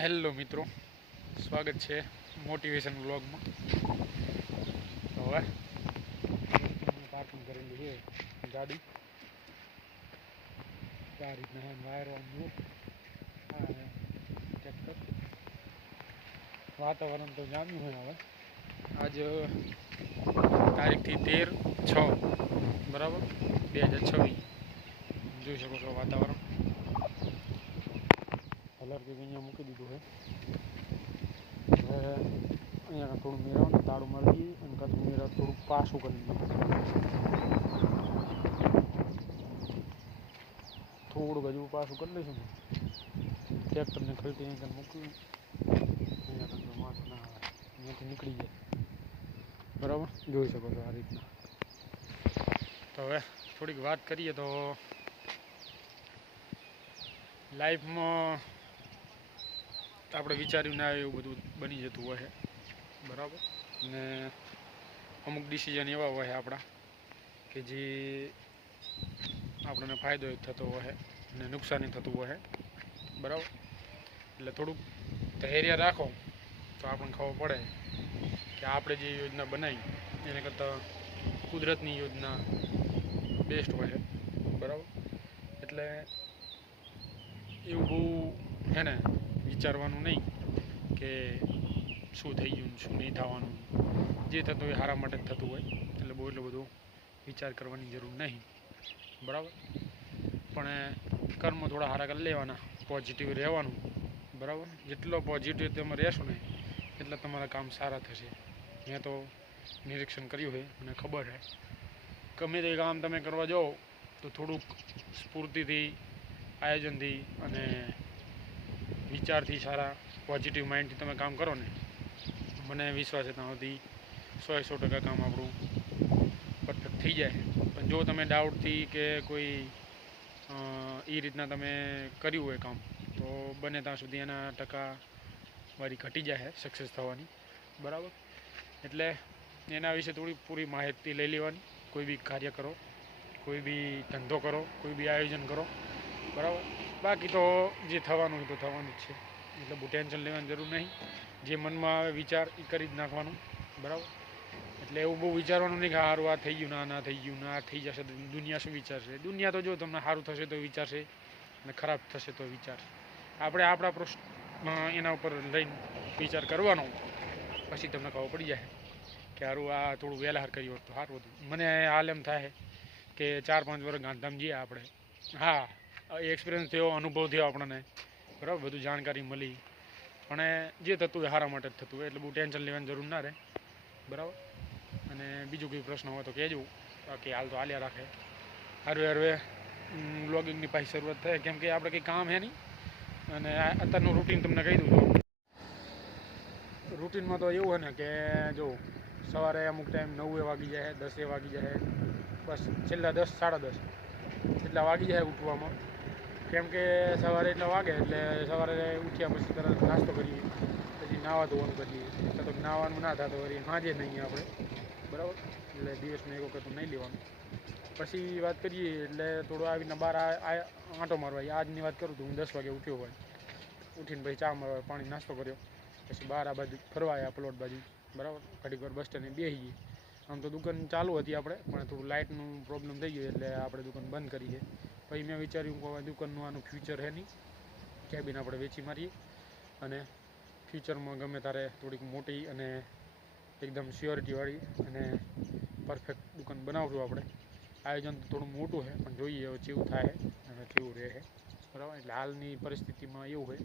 Hello મિત્રો, સ્વાગત છે મોટિવેશન વ્લોગમાં. હવે પાર્કિંગ કરેલી છે ગાડી. આ રીતના વાયરો ટ્રેક્ટર. વાતાવરણ તો જામ્યું હોય. હવે આજ તારીખથી 13/6 બરાબર 2026 જોઈ શકો છો. વાતાવરણ કલરથી અહીંયા મૂકી દીધું છે. હવે અહીંયા થોડું મેળવવાનું તાળું મારી દઈએ અને કાચું મેળવ થોડુંક પાછું કરી દઈએ. થોડુંક હજુ પાછું કરી લઈશું ને ટ્રેક્ટરને ખરીદી અહીંયા મૂકવું. અહીંયા વાંધો ના આવે, અહીંયાથી નીકળી જાય. બરાબર જોઈ શકો છો આ રીતના. તો હવે થોડીક વાત કરીએ તો લાઈફમાં આપણે વિચાર્યું ના એવું બધું બની જતું હોય. બરાબર, ને અમુક ડિસિઝન એવા હોય આપણા કે જે આપણને ફાયદો થતો હોય અને નુકસાની થતું હોય. બરાબર, એટલે થોડુંક ધૈર્ય રાખો તો આપણને ખબર પડે કે આપણે જે યોજના બનાવી એને કરતાં કુદરતની યોજના બેસ્ટ હોય. બરાબર, એટલે એવું બહુ હે ને વિચારવાનું નહીં કે શું થઈ ગયું શું નહીં થવાનું. જે થતું હોય સારા માટે જ થતું હોય, એટલે બહુ એટલું બધું વિચાર કરવાની જરૂર નહીં. બરાબર, પણ કર્મ થોડા સારા કરી લેવાના, પોઝિટિવ રહેવાનું. બરાબર, જેટલો પોઝિટિવ તમે રહેશો ને એટલે તમારા કામ સારા થશે. મેં તો નિરીક્ષણ કર્યું છે, મને ખબર છે. ગમે તે કામ તમે કરવા જાઓ તો થોડુંક સ્ફૂર્તિથી, આયોજનથી અને વિચારથી, સારા પોઝિટિવ માઇન્ડથી તમે કામ કરો ને, મને વિશ્વાસ છે ત્યાં સુધી 100% કામ આપણું પરફેક્ટ થઈ જાય. પણ જો તમે ડાઉટથી કે કોઈ એ રીતના તમે કર્યું હોય કામ, તો બને ત્યાં સુધી એના ટકાવારી ઘટી જાય સક્સેસ થવાની. બરાબર, એટલે એના વિશે થોડી પૂરી માહિતી લઈ લેવાની. કોઈ બી કાર્ય કરો, કોઈ બી ધંધો કરો, કોઈ બી આયોજન કરો. બરાબર, બાકી તો જે થવાનું હોય તો થવાનું જ છે, એટલે બહુ ટેન્શન લેવાની જરૂર નહીં. જે મનમાં આવે વિચાર એ કરી જ નાખવાનું. બરાબર, એટલે એવું બહુ વિચારવાનું નહીં કે સારું આ થઈ ગયું, ના થઈ ગયું, ના થઈ જશે તો દુનિયા શું વિચારશે. દુનિયા તો જો તમને સારું થશે તો વિચારશે અને ખરાબ થશે તો વિચારશે. આપણે આપણા પ્રશ્ન એના ઉપર લઈને વિચાર કરવાનો, પછી તમને ખબર પડી જાય કે સારું આ થોડું વહેલા કર્યું હોત તો સારું હતું. મને હાલ એમ થાય કે 4-5 વર્ષ ગાંધીધામ જઈએ આપણે. હા, એક્સપિરિયન્સ થયો, અનુભવ થયો આપણને. બરાબર, બધું જાણકારી મળી. પણ જે થતું હોય સારા માટે જ થતું હોય, એટલે બહુ ટેન્શન લેવાની જરૂર ના રહે. બરાબર, અને બીજું કોઈ પ્રશ્ન હોય તો કહેજો. બાકી હાલ તો હાલ્યા રાખે. હરવે વ્લોગિંગની પાછી શરૂઆત થાય, કેમ કે આપણે કંઈ કામ હે નહીં. અને અત્યારનું રૂટીન તમને કહી દઉં તો રૂટીનમાં તો એવું હોય ને કે જો સવારે અમુક ટાઈમ 9 વાગી જાય, 10 વાગી જાય, બસ છેલ્લા 10, 10:30 એટલા વાગી જાય ઉઠવામાં. કેમ કે સવારે એટલા વાગે એટલે સવારે ઉઠ્યા પછી તરત નાસ્તો કરીએ, પછી નાવા ધોવાનું કરીએ. તો નાવાનું ના થાય તો વળી સાંજે નહીં આપણે. બરાબર, એટલે દિવસમાં એક વખત નહીં લેવાનું. પછી વાત કરીએ એટલે થોડું આવીને બહાર આંટો મારવા. આજની વાત કરું તો હું 10 વાગે ઉઠ્યો હોય. ઉઠીને પછી ચા મારવા, પાણી નાસ્તો કર્યો, પછી બહાર આ બાજુ ફરવા આવ્યા પ્લોટ બાજુ. બરાબર, ઘડીક વાર બસ સ્ટેન્ડે બેસીએ. આમ તો દુકાન ચાલુ હતી આપણે, પણ થોડું લાઇટનું પ્રોબ્લેમ થઈ ગયું એટલે આપણે દુકાન બંધ કરી છે. પછી મેં વિચાર્યું કે દુકાનનું આનું ફ્યુચર છે નહીં, કેબિન આપણે વેચી મારીએ અને ફ્યુચરમાં ગમે ત્યારે થોડીક મોટી અને એકદમ સ્યોરિટીવાળી અને પરફેક્ટ દુકાન બનાવશું આપણે. આયોજન તો થોડું મોટું છે, પણ જોઈએ હવે કેવું થાય અને કેવું રહે. બરાબર, એટલે હાલની પરિસ્થિતિમાં એવું હોય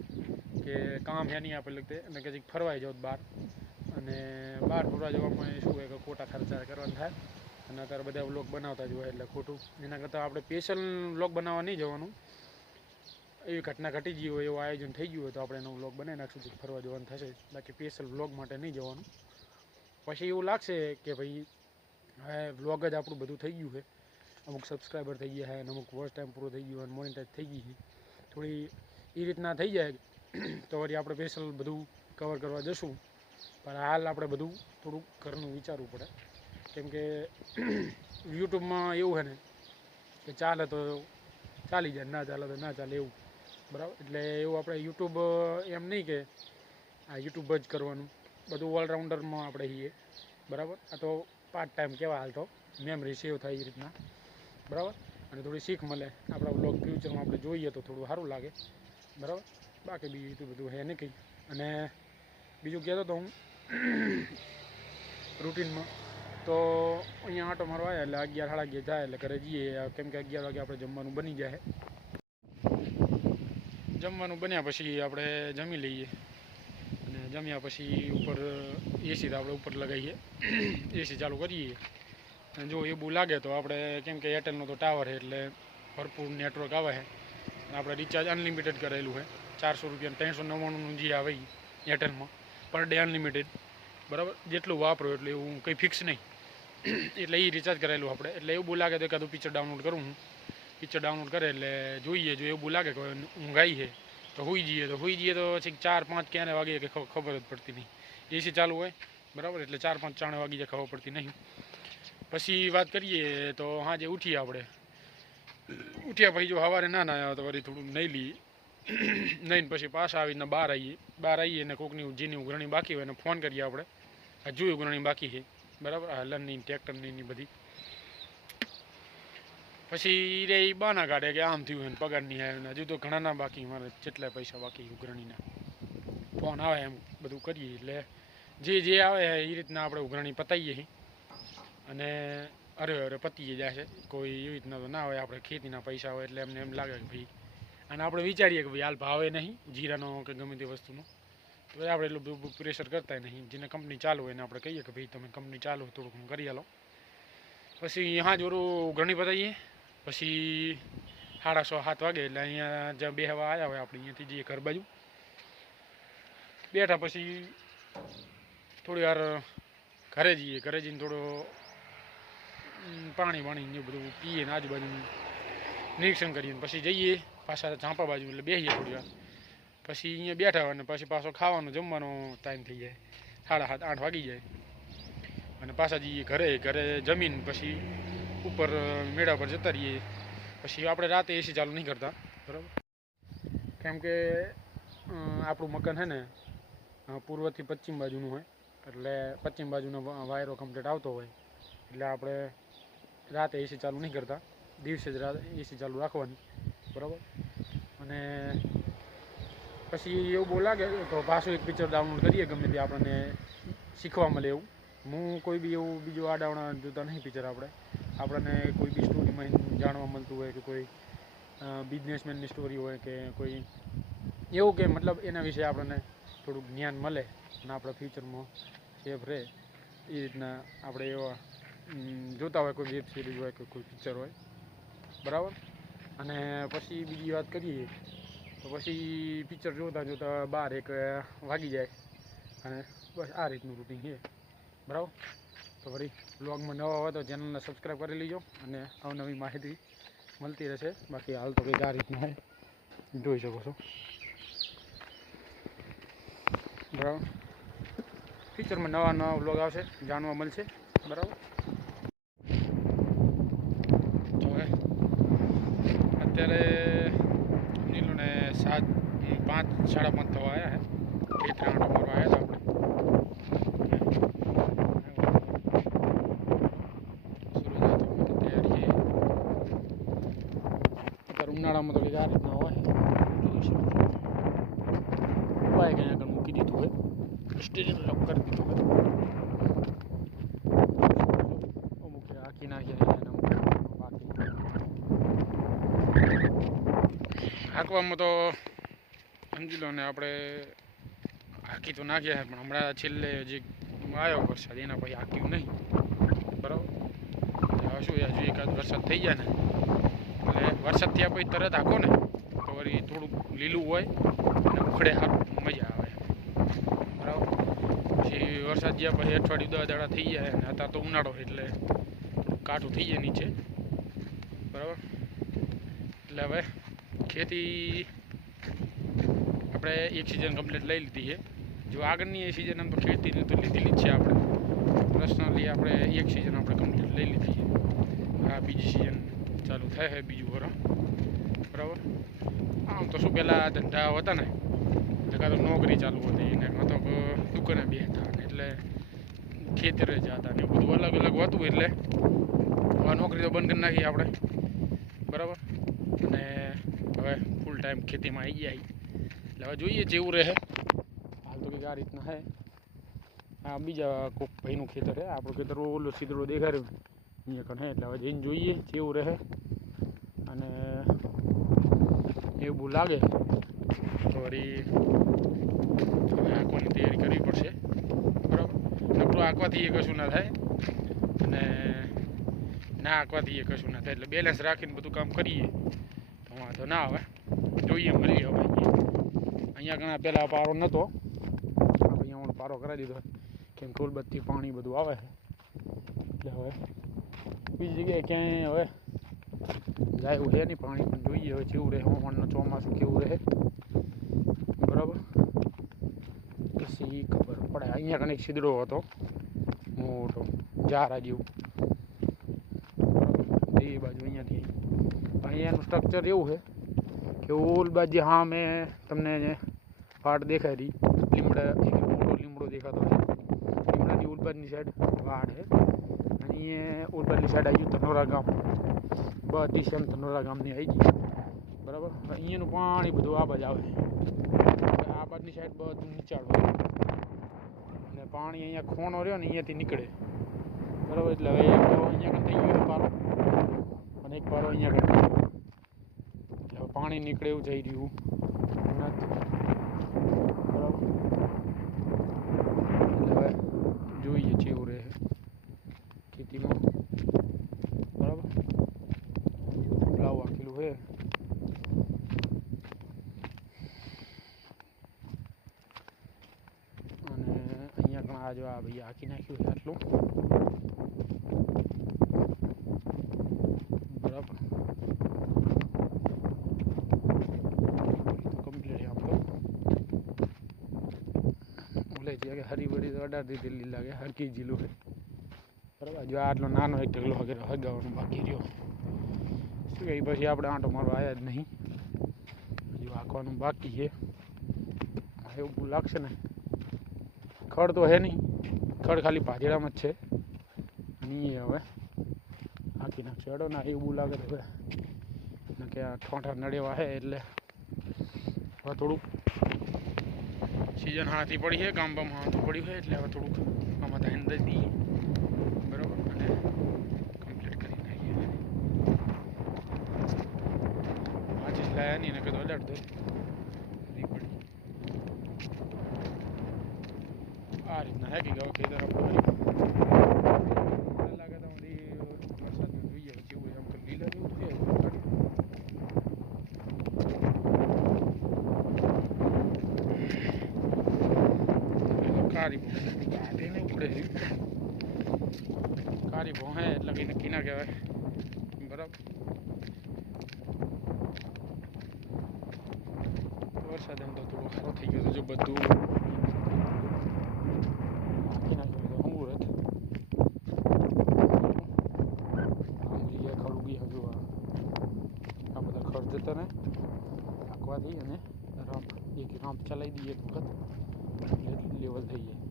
કે કામ છે નહીં આપણે લગતે, અને કંઈક ફરવાઈ જાઓ બહાર. અને બહાર ફરવા જવામાં શું હોય કે ખોટા ખર્ચા કરવાના થાય. અને અત્યારે બધા વ્લોગ બનાવતા જ હોય એટલે ખોટું. એના કરતાં આપણે સ્પેશિયલ વ્લોગ બનાવવા નહીં જવાનું. એવી ઘટના ઘટી ગઈ હોય, એવું આયોજન થઈ ગયું હોય તો આપણે એનો વ્લોગ બનાવી નાખશું કે ફરવા જવાનું થશે. બાકી સ્પેશિયલ વ્લોગ માટે નહીં જવાનું. પછી એવું લાગશે કે ભાઈ હવે વ્લોગ જ આપણું બધું થઈ ગયું છે, અમુક સબસ્ક્રાઈબર થઈ ગયા છે અને અમુક વોચ ટાઈમ પૂરો થઈ ગયો અને મોનિટાઈઝ થઈ ગઈ છે. થોડી એ રીતના થઈ જાય તો વળી આપણે સ્પેશિયલ બધું કવર કરવા જશું. પણ હાલ આપણે બધું થોડુંક ઘરનું વિચારવું પડે. કેમ કે યુટ્યુબમાં એવું છે ને કે ચાલે તો ચાલી જાય, ના ચાલે તો ના ચાલે એવું. બરાબર. એટલે એવું આપણે યુટ્યુબ એમ નહીં કે આ યુટ્યુબ જ કરવાનું, બધું ઓલરાઉન્ડરમાં આપણે છીએ, બરાબર. આ તો પાર્ટ ટાઈમ કહેવાય, હાલ તો મેમરી સેવ થાય એ રીતના, બરાબર. અને થોડી શીખ મળે આપણા બ્લોગ ફ્યુચરમાં આપણે જોઈએ તો થોડું સારું લાગે, બરાબર. બાકી બીજું એટલું બધું હે નહીં કંઈ. અને બીજું કહેતો હતો હું રૂટીનમાં તો અહીંયા આંટો મારવા આવ્યા એટલે 11 સાડા 11 જાય એટલે ઘરે જઈએ, કેમ કે 11 વાગે આપણે જમવાનું બની જાય. જમવાનું બન્યા પછી આપણે જમી લઈએ અને જમ્યા પછી ઉપર એસી તો આપણે ઉપર લગાવીએ, એસી ચાલુ કરીએ. અને જો એવું લાગે તો આપણે, કેમ કે એરટેલનો તો ટાવર છે એટલે ભરપૂર નેટવર્ક આવે છે. આપણે રિચાર્જ અનલિમિટેડ કરેલું છે, 400 રૂપિયા 399નું જે આવે એરટેલમાં પર ડે અનલિમિટેડ, બરાબર. જેટલું વાપરો એટલે એવું કંઈ ફિક્સ નહીં, એટલે એ રિચાર્જ કરેલું આપણે. એટલે એવું બહુ લાગે તો એકાદું પિક્ચર ડાઉનલોડ કરું હું, પિક્ચર ડાઉનલોડ કરે એટલે જોઈએ. જો એવું લાગે કે ઊંઘ આવી છે તો હોઈ જઈએ તો છેક 4-5 ક્યારે વાગીએ કે ખબર જ પડતી નહીં. એસી ચાલુ હોય, બરાબર, એટલે 4-5 વાગી જાય ખબર પડતી નહીં. પછી વાત કરીએ તો સાંજે ઉઠીએ આપણે. ઉઠ્યા પછી જો સવારે ના આવ્યા તો વળી થોડું નહીં લઈએ, નહીં પછી પાછા આવીને બહાર આવીએ અને કોકની જેની ઉઘરણી બાકી હોય એને ફોન કરીએ આપણે. હજુ ઉઘરણી બાકી છે, બરાબર, હલનની ટ્રેક્ટરની બધી. પછી રે બાના કાઢે કે આમ થયું ને પગાર નહીં આવ્યો ને હજુ તો ઘણા ના બાકી, મારે જેટલા પૈસા બાકી ઉઘરણીના ફોન આવે એમ બધું કરીએ. એટલે જે આવે એ રીતના આપણે ઉઘરણી પતાવીએ છીએ અને અરે પતીએ જાય છે. કોઈ એવી રીતના તો ના હોય, આપણે ખેતીના પૈસા હોય એટલે એમને એમ લાગે કે ભાઈ, અને આપણે વિચારીએ કે ભાઈ હાલ ભાવે નહીં જીરાનો કે ગમે તે વસ્તુનો, તો આપણે એટલું બધું પ્રેશર કરતા નહીં. જેને કંપની ચાલુ હોય એને આપણે કહીએ કે ભાઈ તમે કંપની ચાલુ થોડુંક કરી આલો. પછી હા જોરું ઉઘરણી પતાવીએ. પછી 6:30-7 વાગે એટલે અહીંયા જ્યાં બેહવા આવ્યા હોય આપણે અહીંયાથી જઈએ ઘર બાજુ. બેઠા પછી થોડી વાર ઘરે જઈને થોડો પાણી ને બધું પીએ ને આજુબાજુનું નિરીક્ષણ કરીએ. પછી જઈએ પાછા ઝાંપા બાજુ એટલે બેસીએ થોડી વાર. પછી અહીંયા બેઠા હોય ને પછી પાછો ખાવાનો જમવાનો ટાઈમ થઈ જાય, 7:30-8 વાગી જાય. અને પાછા જઈએ ઘરે જમીન પછી ઉપર મેળા પર જતા રહીએ. પછી આપણે રાતે એસી ચાલુ નહીં કરતા, બરાબર, કેમ કે આપણું મકાન છે ને પૂર્વથી પશ્ચિમ બાજુનું હોય, એટલે પશ્ચિમ બાજુનો વાયરો કમ્પ્લીટ આવતો હોય એટલે આપણે રાતે એસી ચાલુ નહીં કરતા, દિવસે જ રાતે એસી ચાલુ રાખવાની, બરાબર. અને પછી એવું બહુ લાગે તો પાછું એક પિક્ચર ડાઉનલોડ કરીએ, ગમે તે આપણને શીખવા મળે એવું. હું કોઈ બી એવું બીજું આડાવડા જોતા નહીં પિક્ચર. આપણને કોઈ બી સ્ટોરીમાં જાણવા મળતું હોય કે કોઈ બિઝનેસમેનની સ્ટોરી હોય કે કોઈ એવું કે મતલબ એના વિશે આપણને થોડુંક જ્ઞાન મળે અને આપણા ફ્યુચરમાં સેફ રહે એ રીતના આપણે એવા જોતા હોય, કોઈ વેબ સિરીઝ હોય કે કોઈ પિક્ચર હોય, બરાબર. અને પછી બીજી વાત કરીએ તો પછી પિક્ચર જોતા 12-1 વાગી જાય અને બસ આ રીતનું રૂટીન છે, બરાબર. તો ફરી બ્લોગમાં નવા હોય તો ચેનલને સબસ્ક્રાઈબ કરી લેજો અને અવનવી માહિતી મળતી રહેશે. બાકી હાલ તો કંઈક આ રીતના હોય, જોઈ શકો છો, બરાબર. ફ્યુચરમાં નવા બ્લોગ આવશે, જાણવા મળશે, બરાબર. તો અત્યારે નીલુને 5-5:30 થવા આવ્યા છે. ખેતરે આંટો મારવા આવ્યા હતા આપણે. ઉનાળામાં તો કંઈક આ રીતના હોય, હોય કે આગળ મૂકી દીધું હોય, સ્ટેશન લોક કરી દીધું હોય, અમુક આખી નાખ્યા બાકી હાંકવામાં તો સમજી લો ને આપણે હાંકી તો નાખ્યા છે, પણ હમણાં છેલ્લે જે આવ્યો વરસાદ એના પછી હાંક્યું નહીં, બરાબર. શું હજુ એકાદ વરસાદ થઈ જાય ને એટલે વરસાદ થયા પછી તરત હાંકો ને તો વળી થોડુંક લીલું હોય અને ઉખડે સારું મજા આવે, બરાબર. પછી વરસાદ જ્યાં પછી અઠવાડિયું 10 દાડા થઈ જાય અને અત્યારે તો ઉનાળો એટલે કાઠું થઈ જાય નીચે, બરાબર. એટલે હવે ખેતી આપણે એક સિઝન કમ્પ્લીટ લઈ લીધી છે. જો આગળની એ સિઝન આમ તો ખેતીની તો લીધેલી જ છે આપણે પર્સનલી. આપણે એક સિઝન આપણે કમ્પ્લીટ લઈ લીધી છે. આ બીજી સિઝન ચાલુ થાય છે, બીજું વરસ, બરાબર. આમ તો શું પહેલાં ધંધા હતા ને કાં તો નોકરી ચાલુ હતી ને કાં તો દુકાને બે હતા એટલે ખેતરે જતા ને બધું અલગ અલગ હતું. એટલે નોકરી તો બંધ કરી નાખી આપણે, બરાબર. અને હવે ફૂલ ટાઈમ ખેતીમાં આવી ગયા. એટલે હવે જોઈએ જેવું રહે. હાલ તો કંઈક આ રીતના છે. આ બીજા કોઈક ભાઈનું ખેતર છે, આપણું ખેતર ઓલો સીધડો દેખાડ્યું અહીંયા કણ હે. એટલે હવે જઈને જોઈએ જેવું રહે. અને એવું લાગે તો વળી હવે આંકવાની તૈયારી કરવી પડશે, બરાબર. નકરું આંકવાથી એ કશું ના થાય અને ના આંકવાથી એ કશું ના થાય. એટલે બેલેન્સ રાખીને બધું કામ કરીએ તો વાંધો ના આવે. જોઈએ મળીએ હવે. અહીંયા ઘણા પહેલાં પારો નહોતો, અહીંયા પારો કરાવી દીધો કેમ કે ઉલબત્તી પાણી બધું આવે છે. એટલે હવે બીજી જગ્યાએ ક્યાંય હવે જાય એવું છે નહીં પાણી, પણ જોઈએ હવે જેવું રહે. હવામાનનું ચોમાસું કેવું રહે, બરાબર, પછી ખબર પડે. અહીંયા કને એક છિદ્રો હતો મોટો જારા જેવું, બરાબર. એ બાજુ અહીંયાથી અહીંયાનું સ્ટ્રક્ચર એવું છે કે ઓલ બાજુ હા મેં તમને વાડ દેખાઈ રહી, લીમડા મોટો લીમડો દેખાતો હોય. લીમડાની ઉલબાજની સાઈડ વાડ છે અને અહીંયા ઉલબાજની સાઈડ આવી ગયું ધનોરા ગામ. બધી સેમ ધનોરા ગામની આવી ગઈ, બરાબર. અહીંયાનું પાણી બધું આ બાજુ આવે. આ બાજુની સાઈડ બધું નીચાડું અને પાણી અહીંયા ખોણો રહ્યો ને અહીંયાથી નીકળે, બરાબર. એટલે હવે એક તો અહીંયા કંઈ થઈ ગયો પારો અને એક પારો અહીંયા કંઈ, એટલે હવે પાણી નીકળે એવું જઈ રહ્યું નથી, બરાબર. એટલે હવે જોઈએ જેવું રહે ખેતીમાં, બરાબર. લાવવા કિલો છે અને અહીંયા ઘણા જો આ ભાઈ આખી નાખ્યું છે આટલું, બરાબર. કમ્પ્લીટ આમ તો ઓલે છે કે હરી બરી તો 18 દીધી લાગે હરકી જીલું છે, બરાબર. જો આટલો નાનો એક ઢગલો વગેરે હગાવવાનું બાકી રહ્યો. શું કહે પછી આપણે આંટો મારવા આવ્યા જ નહીં, હજુ આંકવાનું બાકી છે. એવું લાગશે ને ખડ તો હે નહીં, ખડ ખાલી ભાજડામાં જ છે અને એ હવે આંકી નાખશે. અડો ના એવું લાગે તો હવે કે આ ઠોંઠા નડેવા છે એટલે હવે થોડુંક સિઝન હાથી પડી છે, ગામ બામ હાથું પડ્યું છે એટલે હવે થોડુંક આમાં ધ્યાન દઈ દઈએ, બરાબર. અને કમ્પ્લીટ કરી નાખીએ. માચીસ લાયા નહીં એને કીધું અડાડ દો પડી. આ રીતના હે કે ખેતર આપણું લાગે તો વરસાદમાં જોઈએ જેવું આમ તો લીલા જેવું છે. કારી ગાઢીને ઉપડે છે, કારી ભોં હે એટલે કંઈ નક્કી ના કહેવાય, બરાબર. વરસાદ એમ તો થોડો સારો થઈ ગયો જો બધું નાખી નાખ્યું તો અમુરત આમ જગ્યાએ ખડું ગયા. હજુ આ બધા ખર્ચ જતા ને નાખવાથી અને રામ્પ એક રામ્પ ચલાવી દઈએ એક વખત એટલે લેવલ થઈ જાય.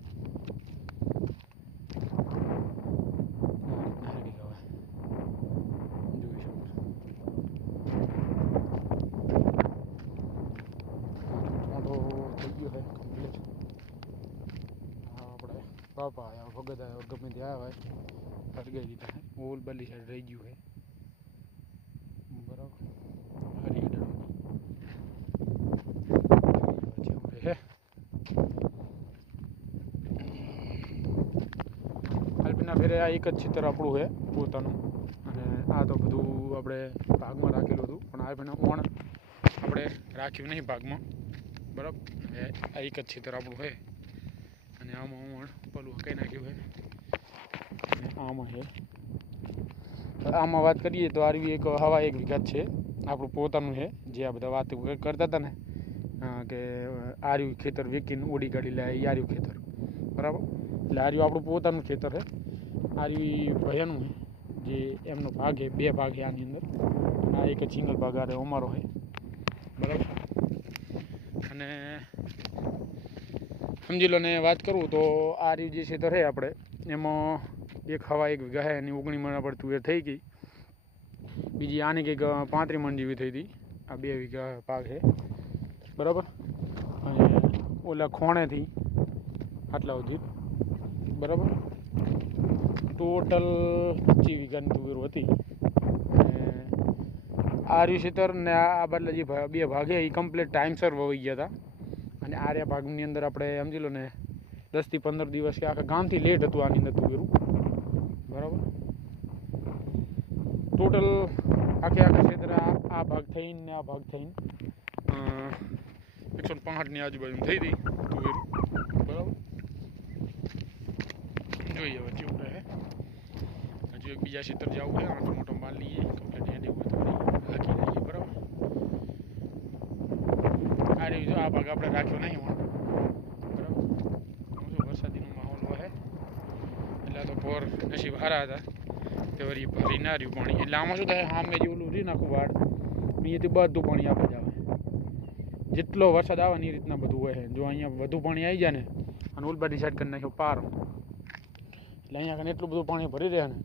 બાપા આવ્યા ભગત આવ્યા ગમે તે આવ્યા હોય હરગાઈ દીધા. ઓલ બલી સાઈડ રહી ગયું હોય, બરાબર. હરી જેવું રહે. હાલપીના ફેરે આ એક જ ચિત્ર આપણું છે પોતાનું અને આ તો બધું આપણે ભાગમાં રાખેલું હતું પણ હાલપીના ઓણ આપણે રાખ્યું નહીં ભાગમાં, બરાબર. આ એક જ ચિત્ર આપણું છે અને આમાં ઓણ પેલું કઈ નાખ્યું છે અને આમાં છે. આમાં વાત કરીએ તો આરવી એક હવા 1 વીઘા છે આપણું પોતાનું છે. જે આ બધા વાત કરતા હતા ને કે આર્યું ખેતર વેકીને ઓડી કાઢી લે આર્યું ખેતર, બરાબર. એટલે આર્યું આપણું પોતાનું ખેતર છે. આર્યું ભયાનું છે જે એમનો ભાગ છે, 2 ભાગ છે આની અંદર. આ એક સિંગલ ભાગ આ અમારો છે, બરાબર. અને સમજી લો ને વાત કરું તો આ રહ્યું જે ખેતર છે આપણે એમાં 1 વીઘા છે એની 19 મણ આપણે તુવેર થઈ ગઈ, બીજી આની કંઈક 35 મણ જેવી થઈ હતી. આ 2 વીઘા પાક છે બરાબર. અને ઓલા ખોણેથી આટલા સુધી બરાબર ટોટલ 25 વીઘાની તુવેરો હતી. અને આ રહ્યું ખેતર ને આ બાજુ જે 2 ભાગ છે એ કમ્પ્લીટ ટાઈમસર વવાઈ ગયા હતા. અને આ રહ્યા ભાગની અંદર આપણે સમજી લો ને 10 થી 15 દિવસ કે આખા ગામથી લેટ હતું આની અંદર તુવેરું બરાબર. ટોટલ આખા ક્ષેત્ર આ ભાગ થઈને ને આ ભાગ થઈને 165ની આજુબાજુ થઈ હતી તુવેરું બરાબર. જોઈએ હવે કેવું રહે. હજુ એક બીજા ક્ષેત્ર જવું છે, આટલો મોટો માલ લઈએ કમ્પ્લીટ હેન્ડ એવું તો હાકી લઈએ બરાબર. આ રહ્યું આ ભાગ આપણે રાખ્યો નહીં બરાબર. વરસાદીનો માહોલ હોય એટલે તો પોર નસીબ હારા હતા તે વળી ભરી ના રહ્યું પાણી. એટલે આમાં શું થાય, સામે જે ઓલું રહ્યું નાખું વાડ અહીંયાથી બધું પાણી આપે જ આવે. જેટલો વરસાદ આવે ને એ રીતના બધું હોય. જો અહીંયા વધુ પાણી આવી જાય ને અને ઉલબાડી સાઈડ કરી નાખ્યો પાર એટલે અહીંયા કને એટલું બધું પાણી ભરી રહે ને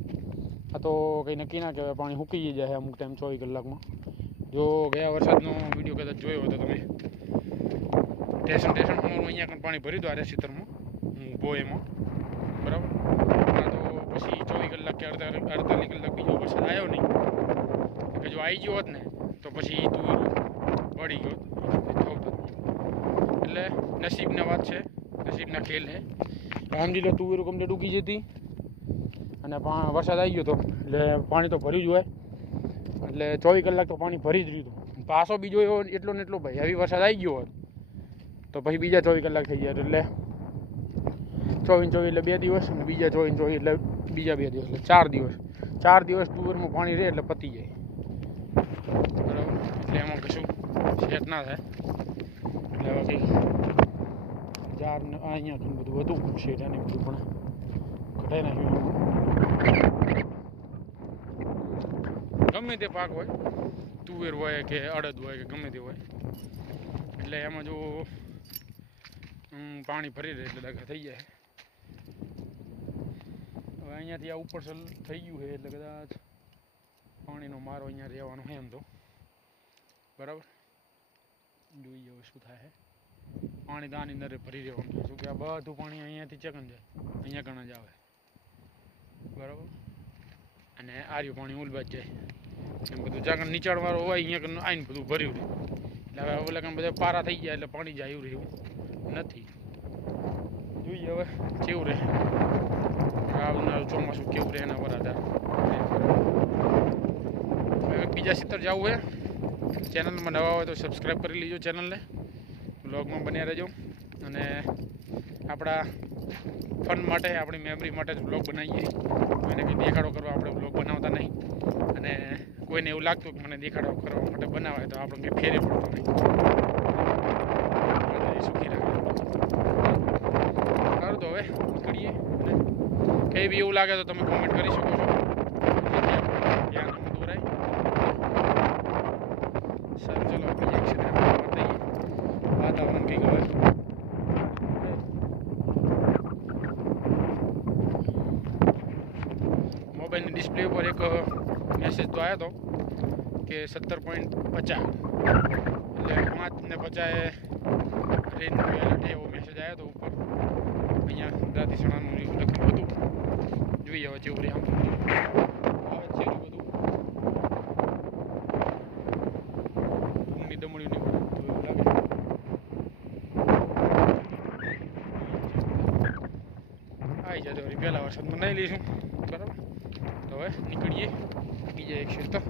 આ તો કંઈ નક્કી ના કહેવાય. પાણી સૂકી જાય અમુક ટાઈમ 24 કલાકમાં. જો ગયા વરસાદનો વિડીયો કદાચ જોયો હોય તો તમે સ્ટેશન અમારું અહીંયા કને પાણી ભરી દો આ ખેતરમાં હું ઊભો એમાં બરાબર. તો પછી 24 કલાક કે 48 કલાક બીજો વરસાદ આવ્યો નહીં કે જો આવી ગયો હોત ને તો પછી તુવેરું બળી ગયો થતું. એટલે નસીબની વાત છે, નસીબના ખેલ છે. સમજી લો તુવેરું કમ્પ્લીટ ઉગી જતી અને વરસાદ આવી ગયો હતો એટલે પાણી તો ભર્યું જ હોય. એટલે 24 કલાક તો પાણી ભરી જ રહ્યું હતું. પાછો બીજો એવો એટલો ને એટલો ભાઈ આવી વરસાદ આવી ગયો હોત તો પછી બીજા 24 કલાક થઈ જાય. એટલે 24 એટલે 2 દિવસ અને બીજા 24 એટલે બીજા 2 દિવસ એટલે 4 દિવસ તુવેરમાં પાણી રહે એટલે પતી જાય બરાબર. એટલે એમાં કશું સેટ ના થાય. એટલે હવે કંઈ જાર અહીંયા બધું હતું શેઠ અને બધું પણ ઘટાઈ નાખ્યું. ગમે તે પાક હોય, તુવેર હોય કે અડદ હોય કે ગમે તે હોય, એટલે એમાં જો પાણી ભરી રહે એટલે દગા થઈ જાય. હવે અહીંયાથી આ ઉપર થઈ ગયું છે એટલે કદાચ પાણીનો મારો અહીંયા રહેવાનો છે એમ તો બરાબર. જોઈએ હવે શું થાય. પાણી તો આની અંદર ભરી રહેવાનું શું કે આ બધું પાણી અહીંયાથી ચકન જાય અહીંયા કણ જ આવે બરાબર. અને આર્યું પાણી ઉલબાજ જાય એમ બધું ચાકણ નીચાણવાળો હોય અહીંયા કણ આવીને બધું ભર્યું રહે. એટલે હવે ઓલા કણ બધા પારા થઈ ગયા એટલે પાણી જાય એવું રહ્યું નથી. જોઈએ હવે કેવું રહે આવનારું ચોમાસું કેવું રહે એના પર આધાર. હવે બીજા ખેતર જવું હોય ચેનલમાં નવા હોય તો સબસ્ક્રાઈબ કરી લેજો ચેનલને, વ્લોગમાં બન્યા રહેજો. અને આપણા ફન માટે આપણી મેમરી માટે જ વ્લોગ બનાવીએ. કોઈને કંઈ દેખાડો કરવા આપણે વ્લોગ બનાવતા નહીં. અને કોઈને એવું લાગતું કે મને દેખાડો કરવા માટે બનાવાય તો આપણે કંઈ ફેરે પડતો નહીં. સુખી રાખે સારું. તો હવે નીકળીએ. અને કંઈ બી એવું લાગે તો તમે કોમેન્ટ કરી શકો છો. ધ્યાન દોરાય. સારું ચલો બીજા ક્ષેત્રમાં બતાવીએ વાતાવરણ કંઈક હવે. મોબાઈલની ડિસ્પ્લે ઉપર એક મેસેજ તો આવ્યો હતો કે 17.50 એટલે 5:50 રેનનું એલર્ટ એવો મેસેજ આવ્યો હતો ઉપર. અહીંયા દાદીસણાનું લખ્યું હતું. જોઈએ હવે જેવું રહે. આમ આવે છે બધું ઊંઘની દમડીઓ નહીં પડે તો એવું લાગે. આવી જાય તો પહેલા વરસાદમાં નહીં લઈશું બરાબર. તો હવે નીકળીએ બીજા એક ક્ષેત્ર.